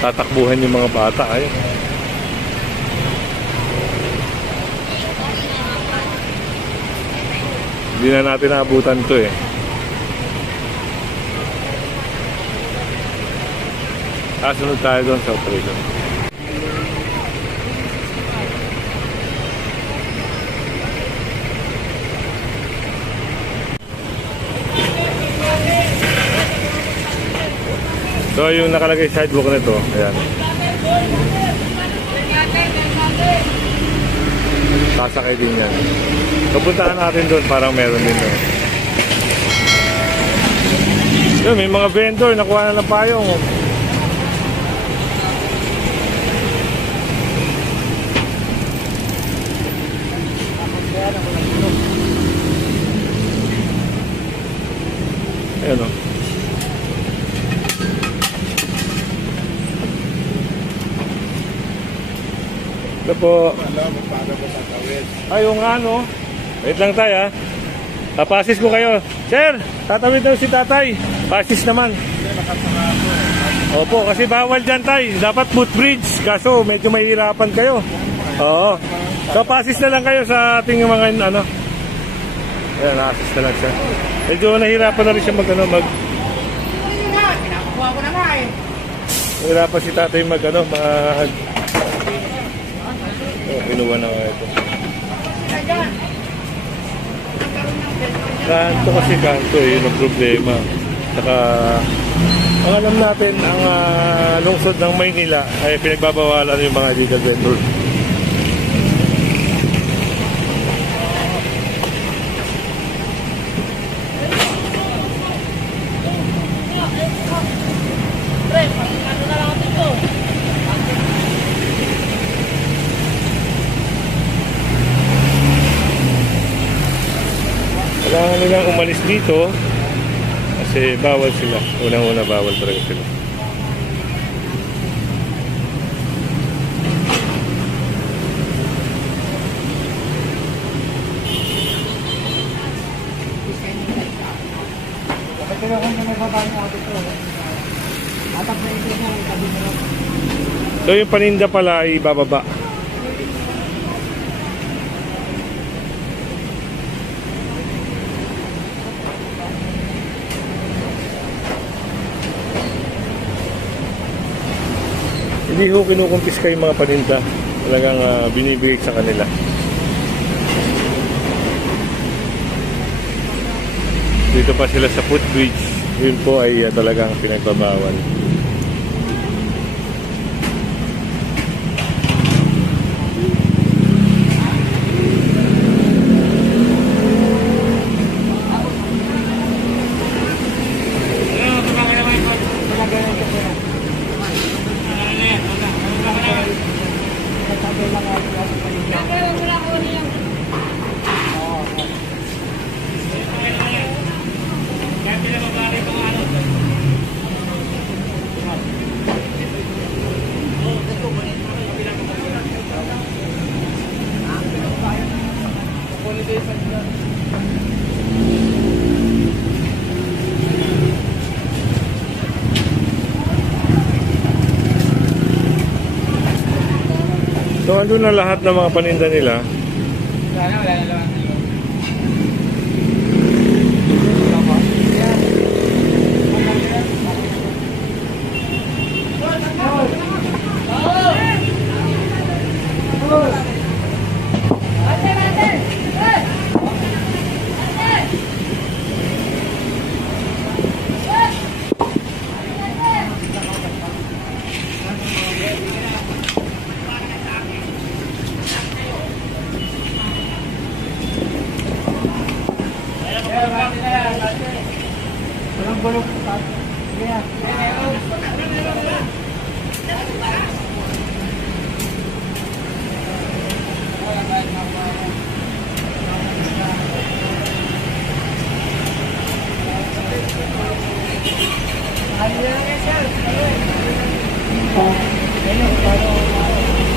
tatakbuhan yung mga bata. Ayun. Hindi na natin naabutan to eh. Kasunod tayo doon sa operation. So yung nakalagay sidewalk nito, ayan. Sasakay din yan. Pupuntahan natin doon, parang meron din doon. So, may mga vendor, nakuha na ng payong. Ayan o. Ito po. Ay, yung ano. Wait lang tayo ha. Papasis ko kayo. Sir, tatawid daw si tatay. Pasis naman. Opo, kasi bawal dyan tay. Dapat footbridge. Kaso medyo mahihirapan kayo. Oo. So pasis na lang kayo sa ating mga ano. Ayan, assist na lang siya. Medyo nahihirapan na rin siya Nahihirapan si tatay kinuha na nga ito. Kanto kasi yun ang problema. Saka ang alam natin, ang lungsod ng Maynila ay pinagbabawalan yung mga illegal vendor. Kailangan nilang umalis dito kasi bawal sila. Unang-una bawal talaga sila. So yung paninda pala ay bababa. Hindi ho kinukumpiska yung mga paninda. Talagang binibigay sa kanila. Dito pa sila sa footbridge. Yun po ay talagang pinagbabawal. So andun na lahat ng mga paninda nila. Wala na lang.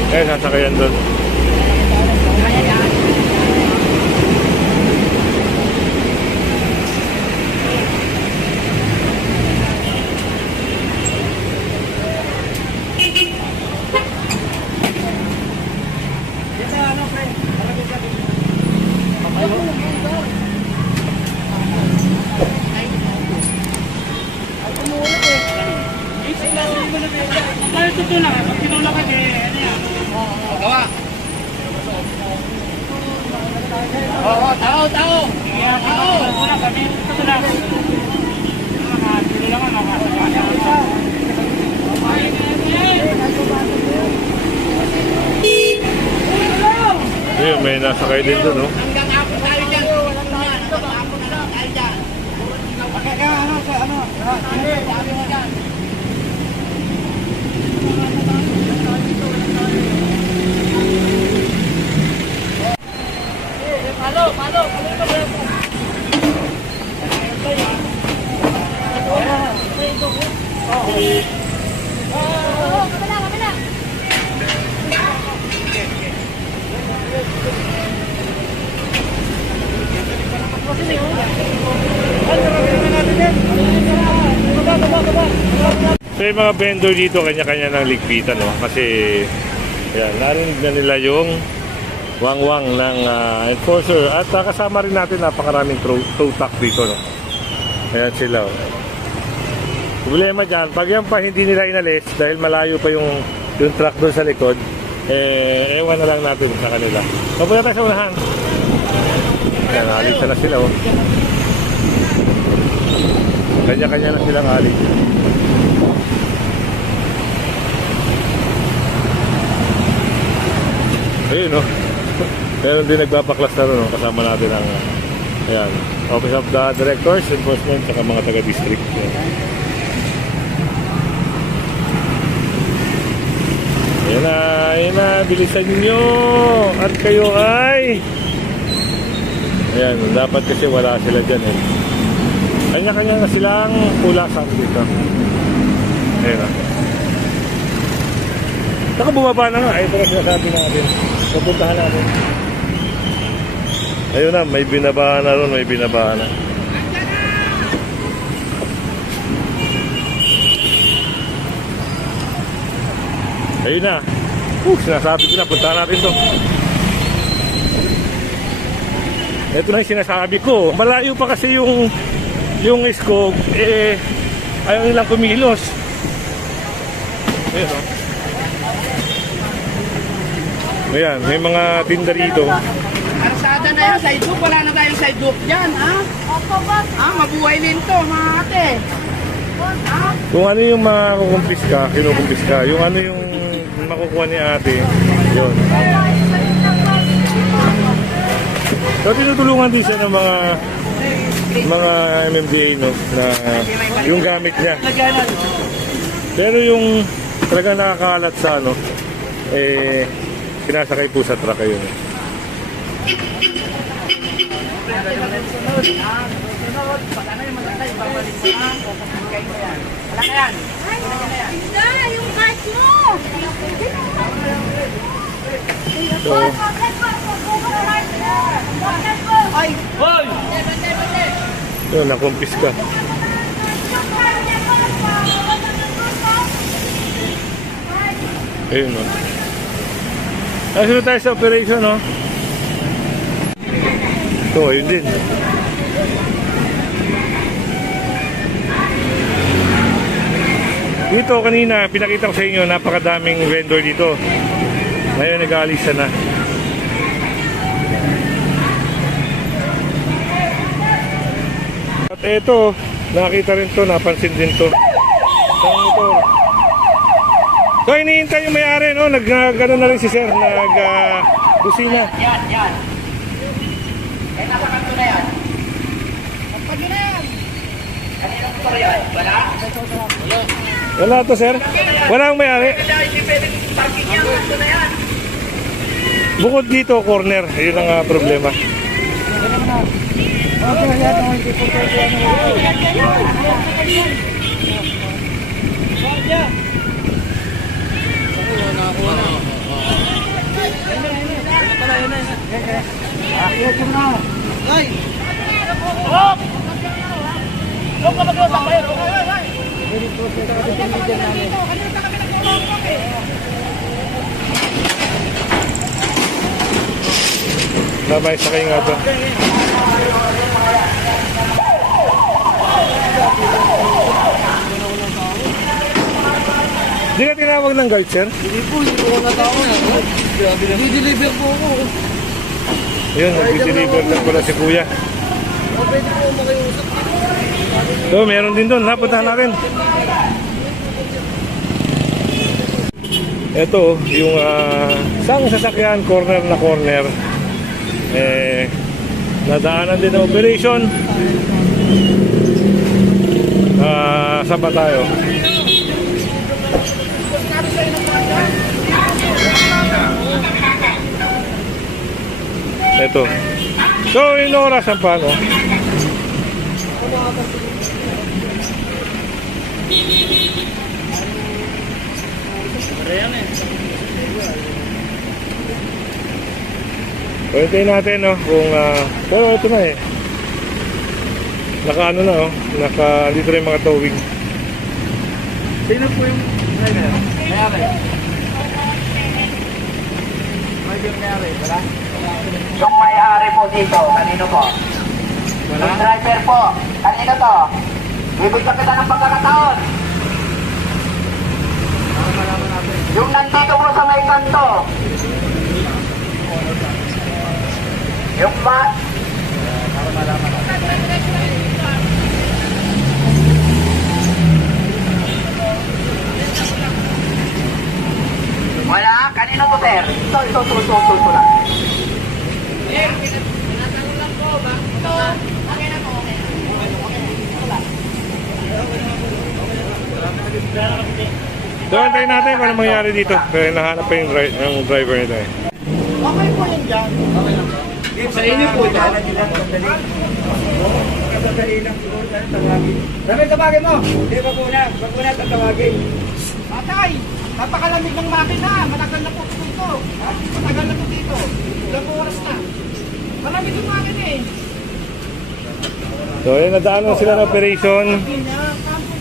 Eh, sasakayan doon. Ito na, pag tinulak ka, ano yan? Gawa. Oo, tao! Tao! Ito na, kami. Ito na. Nakasilo lang ang nakasilo. Ayun, may nasakay din doon, no? Hanggang ako tayo dyan. Hanggang ako na lang tayo dyan. Kaya ano, sabi mo dyan. Palo ito. Kabila. So yung mga vendor dito, kanya-kanya ng ligpitan, no? Kasi, yan, narinig na nila yung wang-wang ng enforcer. At kasama rin natin napakaraming tow truck dito, no? Ayan sila, oh. Problema dyan, pag yan pa hindi nila inalis, dahil malayo pa yung truck doon sa likod, ewan na lang natin sa kanila. Mapunta tayo sa unahan. Ayan, alis na sila, oh. Kanya-kanya na silang alis. Ayun, no? Meron din nagpapaklas na rin, no? Kasama natin ang ayan, Office of the Directors, Enforcement, saka mga taga-district. Ayan na, bilisan nyo. At kayo ay ayan, dapat kasi wala sila dyan, eh. Kanya-kanya na silang pulasan dito. Ayan na. Saka bumaba na nga. Ito na sinasabi natin. Pupuntahan natin. Ayun na, may binabahan na ron. May binabahan na. Ayun na. Sinasabi ko na. Puntahan natin to. Ito na yung sinasabi ko. Malayo pa kasi yung iskog. Ayaw nilang kumilos. Ayun, o. Ayan, may mga tinda rito. Arsada na yan, sidewalk. Wala na tayong sidewalk dyan, ha? Opo, boss. Mabuhay din to, mga ate. Ha? Kung ano yung makukumpiska, kinukumpiska. Yung ano yung makukuha ni ate, yun. So, tinutulungan din siya ng mga MMDA, no, na yung gamit niya. Pero yung talaga nakakalat sa ano, pinasakay po sa truck yun. Yung catch mo! So, Ay! Hoy! yun, nakumpiska. Ayun, no. Sunod tayo sa operation, no? Ito, ayun din. Dito kanina, pinakita ko sa inyo, napakadaming vendor dito. Ngayon, nag-aalisa na. At ito, nakita rin to, napansin din to. Sa motor. So, iniintay yung may-ari, no? Gano'n na rin si sir, busina. Yan. Eh, nasa kanto na yan. Kapag na yan. Kaninang motor yan? Wala? Wala to, sir? Wala ang may-ari? Hindi pwedeng parking yan. Kanto na yan. Bukod dito, corner. Yun ang problema. Sabay sakay nga to. Hindi ka tinawag ng guard, sir? Hindi po ako natawag. Di-deliver po ako. Yun, nag-deliver lang pala si kuya. O, pwede po ako makiusap. So, meron din doon. Puntahan natin. Ito, yung isang sasakyan, corner na corner. Nadaanan din ng operation. Saan ba tayo? Ito. So, in oras ang paano? Pwede natin, no? Kung, pero ito na eh. Naka ano na, oh. Naka, dito rin mga towing. Sino po yung driver? Mayari. Mayari, wala? Yung may-ari po dito, kanino po? Yung driver po, kanino to? Ibig kapitan ng pagkakataon. Yung nandito po sa may kanto. Yung wala, kanino to, sir? Ito lang. So, antayin natin kung ano mangyari dito. Kaya nahanap pa yung driver nito eh. Okay po yan dyan. Okay lang. Sa inyo po ito. Kadali lang po. Dami tawagin mo. Hindi ba po na tatawagin. Patay! Napakalamig ng makina. Matagal na po dito. Matagal na po dito. Ilang oras na. Malamig yung makina eh. So, ayun, nadaanan sila ng operation.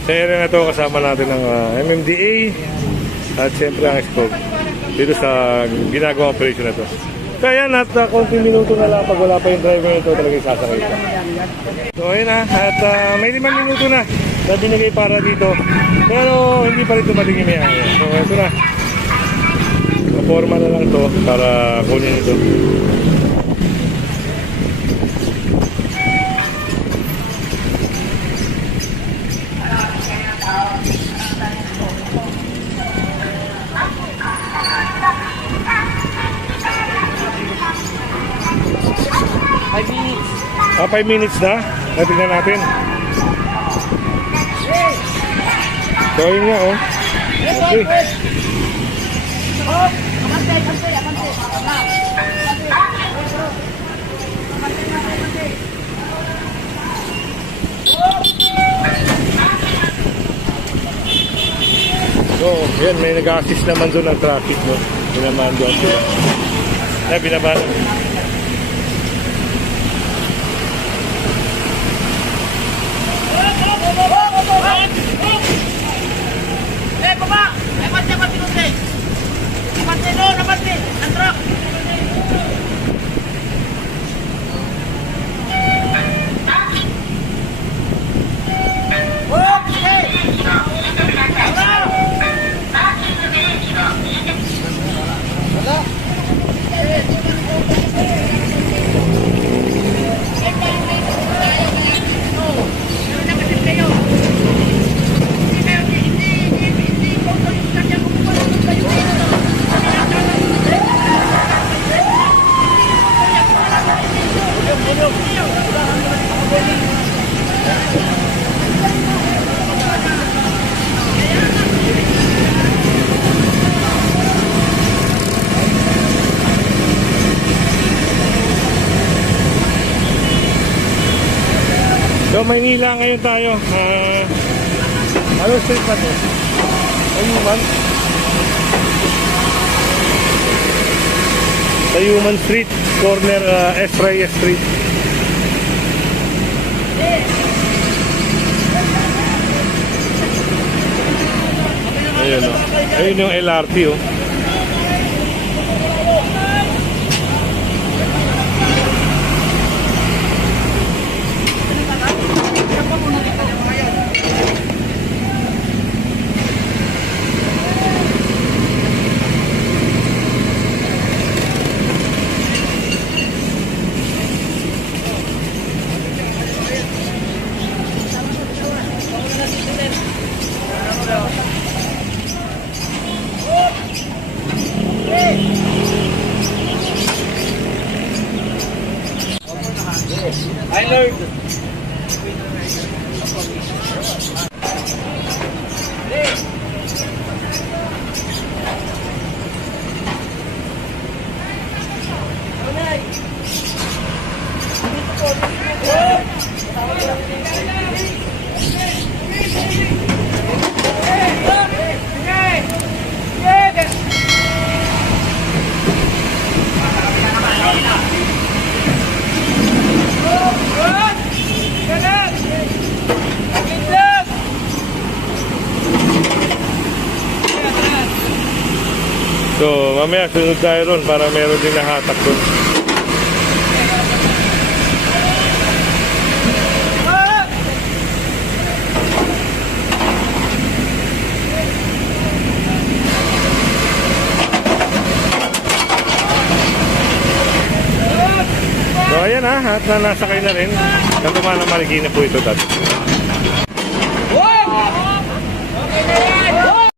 Sa area na ito, kasama natin ng MMDA at siyempre ang scope dito sa ginagawang operation na ito. Kaya at konting minuto na lang pag wala pa yung driver nito talagang sasakay pa. So ayun na, at may 5 minuto na binigay para dito, pero hindi pa rin dumating yung may-ari. So ito na, forma na lang to para kunin ito. Ah, 5 minutes na. Tingnan natin. So, yun nga, oh. Okay. So, yan, may nag-assist naman doon ng traffic, no? Binamaan doon. Binamaan. So, Maynila ngayon tayo. Ano street pa to? Tayuman? Tayuman Street, corner S. Reyes Street. Ayun o. Ayun yung LRT o. So, mamaya sunod tayo ron para meron din nahatak doon. So, ayan ha, at nasakay na rin. Katuma na Marikina po ito dati.